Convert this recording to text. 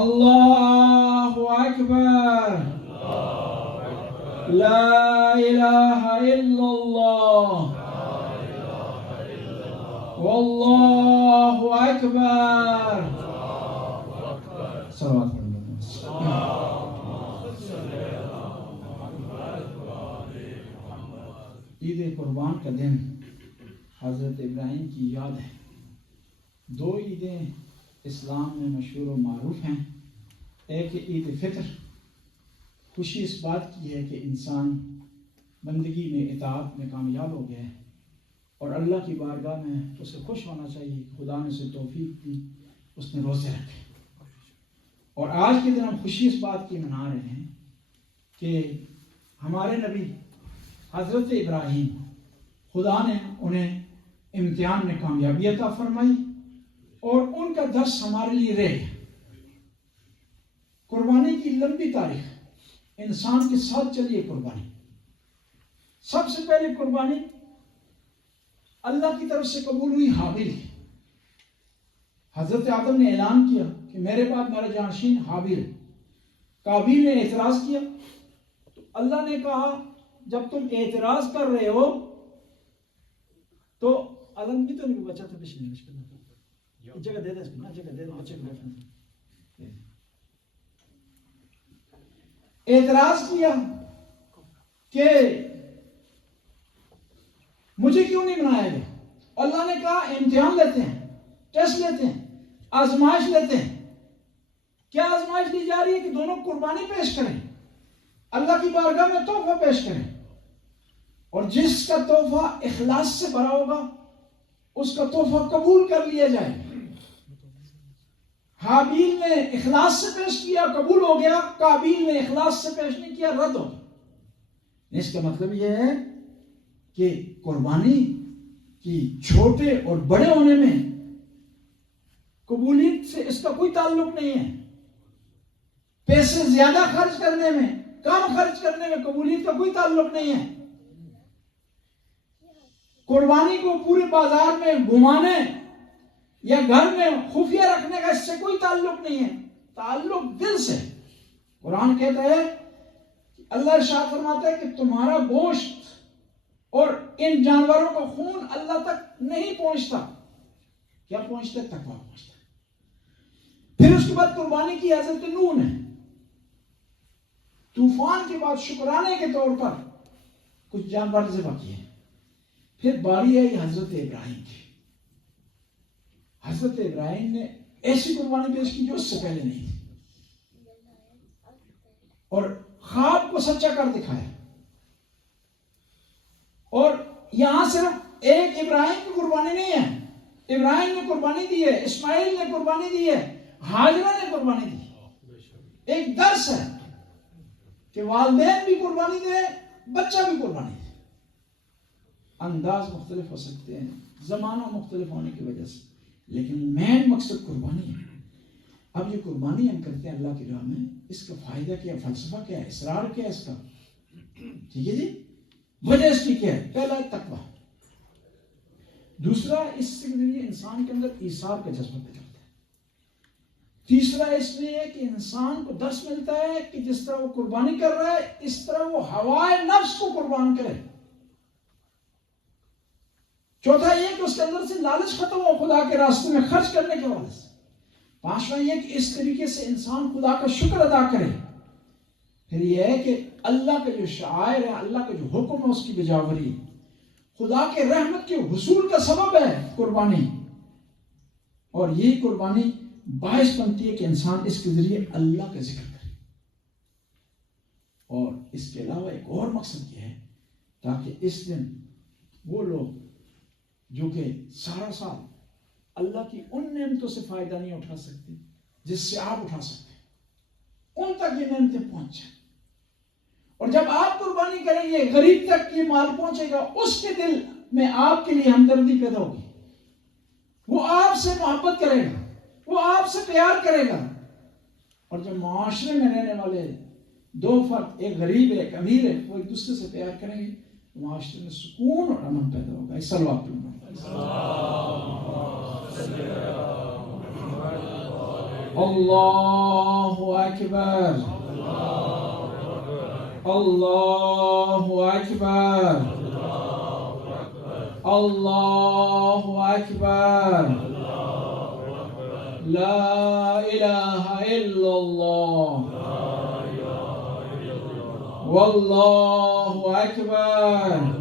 اللہ اکبر، لا الہ الا اللہ، واللہ اکبر. صلوات عید قربان کا دن حضرت ابراہیم کی یاد ہے. دو عیدیں اسلام میں مشہور و معروف ہیں. ایک عید فطر، خوشی اس بات کی ہے کہ انسان بندگی میں اطاعت میں کامیاب ہو گیا ہے اور اللہ کی بارگاہ میں اسے خوش ہونا چاہیے کہ خدا نے اسے توفیق دی، اس نے روزے رکھے. اور آج کے دن ہم خوشی اس بات کی منا رہے ہیں کہ ہمارے نبی حضرت ابراہیم، خدا نے انہیں امتحان میں کامیابی عطا فرمائی اور ان کا درس ہمارے لیے رہ گیا. قربانی کی لمبی تاریخ انسان کے ساتھ چلی ہے. قربانی سب سے پہلے قربانی اللہ کی طرف سے قبول ہوئی حابیل کی. حضرت آدم نے اعلان کیا کہ میرے بعد میرا جانشین حابیل. قابیل نے اعتراض کیا تو اللہ نے کہا جب تم اعتراض کر رہے ہو تو علم بھی تو نہیں بچا تھا پچھلے جگہ دے دے اس کو نا، جگہ دے دے بچے کو بیٹھنے. اعتراض کیا کہ مجھے کیوں نہیں بنایا گیا. اللہ نے کہا امتحان لیتے ہیں، ٹیسٹ لیتے ہیں، آزمائش لیتے ہیں. کیا آزمائش دی جا رہی ہے کہ دونوں قربانی پیش کریں، اللہ کی بارگاہ میں تحفہ پیش کریں، اور جس کا تحفہ اخلاص سے بھرا ہوگا اس کا تحفہ قبول کر لیا جائے. حابیل نے اخلاص سے پیش کیا، قبول ہو گیا. قابیل نے اخلاص سے پیش نہیں کیا، رد ہو گیا. اس کا مطلب یہ ہے کہ قربانی کی چھوٹے اور بڑے ہونے میں قبولیت سے اس کا کوئی تعلق نہیں ہے. پیسے زیادہ خرچ کرنے میں، کم خرچ کرنے میں قبولیت کا کوئی تعلق نہیں ہے. قربانی کو پورے بازار میں گھمانے یا گھر میں خفیہ رکھنے کا اس سے کوئی تعلق نہیں ہے. تعلق دل سے. قرآن کہتا ہے، اللہ ارشاد فرماتا ہے کہ تمہارا گوشت اور ان جانوروں کا خون اللہ تک نہیں پہنچتا. کیا پہنچتا ہے؟ تقویٰ پہنچتا ہے. پھر اس کے بعد قربانی کی حضرت نوح نے طوفان کے بعد شکرانے کے طور پر کچھ جانور ذبح کیے. پھر باری آئی حضرت ابراہیم کی. حضرت ابراہیم نے ایسی قربانی پیش کی جو اس سے پہلے نہیں تھی اور خواب کو سچا کر دکھایا. اور یہاں صرف ایک ابراہیم کی قربانی نہیں ہے. ابراہیم نے قربانی دی ہے، اسماعیل نے قربانی دی ہے، ہاجرہ نے قربانی دی. ایک درس ہے کہ والدین بھی قربانی دے، بچہ بھی قربانی دے. انداز مختلف ہو سکتے ہیں زمانہ مختلف ہونے کی وجہ سے، لیکن مین مقصد قربانی ہے. اب یہ قربانی ہم کرتے ہیں اللہ کی راہ میں، اس کا فائدہ کیا، فلسفہ کیا ہے، اسرار کیا ہے اس کا؟ ٹھیک ہے جی، وجہ اس کی کیا ہے؟ پہلا ہے تقویٰ. دوسرا، اس سے انسان کے اندر ایثار کا جذبہ پیدا ہوتا ہے. تیسرا اس لیے ہے کہ انسان کو درس ملتا ہے کہ جس طرح وہ قربانی کر رہا ہے اس طرح وہ ہوائے نفس کو قربان کرے. چوتھا یہ کہ اس کے اندر سے لالچ ختم ہو خدا کے راستے میں خرچ کرنے کے وجہ سے. پانچواں یہ کہ اس طریقے سے انسان خدا کا شکر ادا کرے. پھر یہ ہے کہ اللہ کا جو شعائر ہے، اللہ کا جو حکم ہے اس کی بجاوری، خدا کے رحمت کے حصول کا سبب ہے قربانی. اور یہ قربانی باعث بنتی ہے کہ انسان اس کے ذریعے اللہ کا ذکر کرے. اور اس کے علاوہ ایک اور مقصد یہ ہے تاکہ اس دن وہ لوگ جو کہ سارا سال اللہ کی ان نعمتوں سے فائدہ نہیں اٹھا سکتے جس سے آپ اٹھا سکتے، ان تک یہ نعمتیں پہنچ جائیں. اور جب آپ قربانی کریں گے غریب تک یہ مال پہنچے گا، اس کے دل میں آپ کے لیے ہمدردی پیدا ہوگی. وہ آپ سے محبت کرے گا، وہ آپ سے پیار کرے گا. اور جب معاشرے میں رہنے والے دو فرد، ایک غریب ہے ایک امیر ہے، وہ ایک دوسرے سے پیار کریں گے، معاشرے میں سکون اور امن پیدا ہوگا. اس صلوات پڑھنا. اللہ أكبر الله أكبر الله أكبر لا إله إلا الله والله أكبر